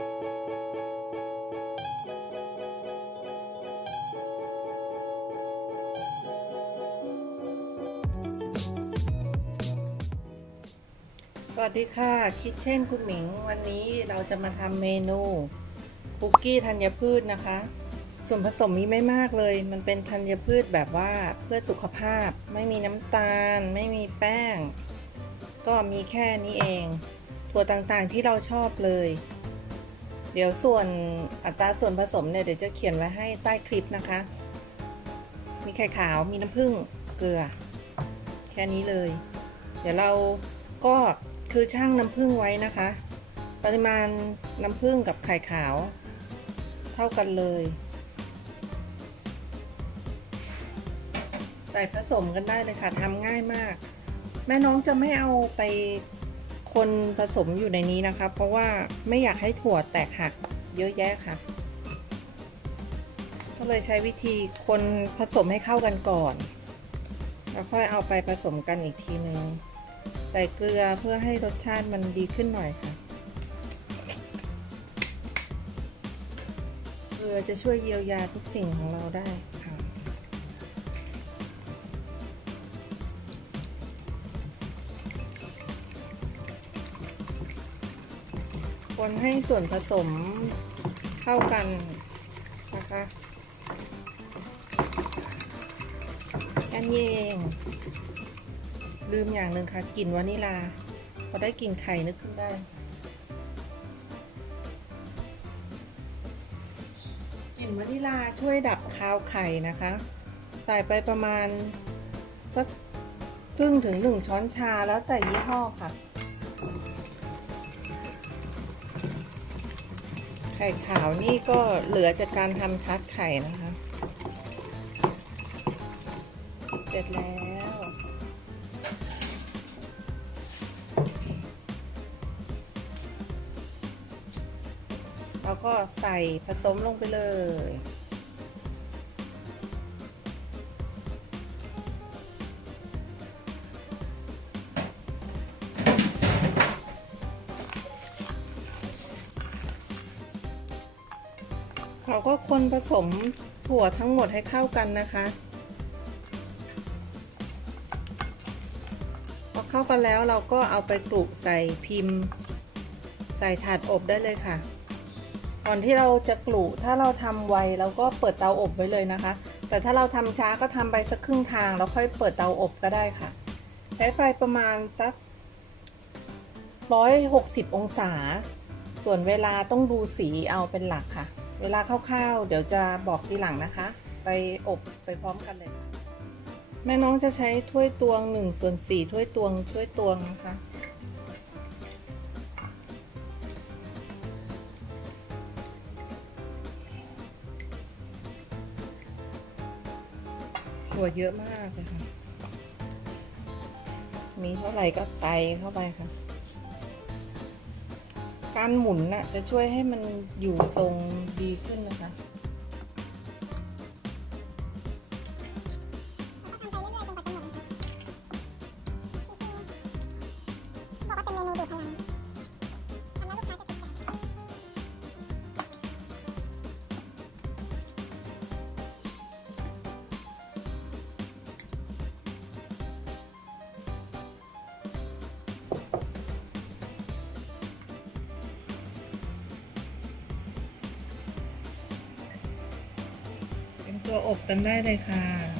สวัสดีค่ะ คิดเช่นคุณหมิง วันนี้เราจะมาทำเมนูคุกกี้ธัญพืชนะคะ ส่วนผสมมีไม่มากเลย มันเป็นธัญพืชแบบว่าเพื่อสุขภาพ ไม่มีน้ำตาล ไม่มีแป้ง ก็มีแค่นี้เองถั่วต่างๆที่เราชอบเลย ดี๋ยวส่วนอัตราส่วนผสมเนี่ยเดี๋ยวจะเขียนไว้ให้ใต้คลิปนะคะ มีไข่ขาว มีน้ำผึ้ง เกลือ แค่นี้เลย เดี๋ยวเราก็คือช่างน้ำผึ้งไว้นะคะ ปริมาณน้ำผึ้งกับไข่ขาว เท่ากันเลย ใส่ผสมกันได้เลยค่ะทำง่ายมาก แม่น้องจะไม่เอาไป คนผสมอยู่ในนี้นะคะ เพราะว่าไม่อยากให้ถั่วแตกหักเยอะแยะค่ะ ก็เลยใช้วิธีคนผสมให้เข้ากันก่อน แล้วค่อยเอาไปผสมกันอีกทีนึง ใส่เกลือเพื่อให้รสชาติมันดีขึ้นหน่อยค่ะ เกลือจะช่วยเยียวยาทุกสิ่งของเราได้ คนให้ส่วนผสมเข้ากันนะคะแค่นี้เองลืมอย่างหนึ่งค่ะกลิ่นวานิลา พอได้กลิ่นไข่นึกขึ้นได้กลิ่นวานิลาช่วยดับคาวไข่นะคะ ใส่ไปประมาณสักครึ่งถึงหนึ่งช้อนชาแล้วแต่ยี่ห้อค่ะ ไข่ขาวนี่ก็เหลือจากการทำทัดไข่นะคะ เสร็จแล้วเราก็ใส่ผสมลงไปเลย เราก็คนผสมถั่วทั้งหมดให้เข้ากันนะคะพอเข้ากันแล้วเราก็เอาไปกลุใส่พิมพ์ ใส่ถาดอบได้เลยค่ะ ก่อนที่เราจะกลุถ้าเราทำไวเราก็เปิดเตาอบไว้เลยนะคะ แต่ถ้าเราทำช้าก็ทำไปสักครึ่งทางแล้วค่อยเปิดเตาอบก็ได้ค่ะ ใช้ไฟประมาณสัก160 องศา ส่วนเวลาต้องดูสีเอาเป็นหลักค่ะ เวลาคร่าวๆ เดี๋ยวจะบอกทีหลังนะคะ ไปอบไปพร้อมกันเลย แม่น้องจะใช้ถ้วยตวง1ส่วน4ถ้วยตวงช่วยตวงนะคะถั่วเยอะมากเลยค่ะ มีเท่าไหร่ก็ใส่เข้าไปค่ะ การหมุนน่ะจะช่วยให้มันอยู่ทรงดีขึ้นนะคะบอกว่าเป็นเมนูดูดพลัง ตัวอบกันได้เลยค่ะ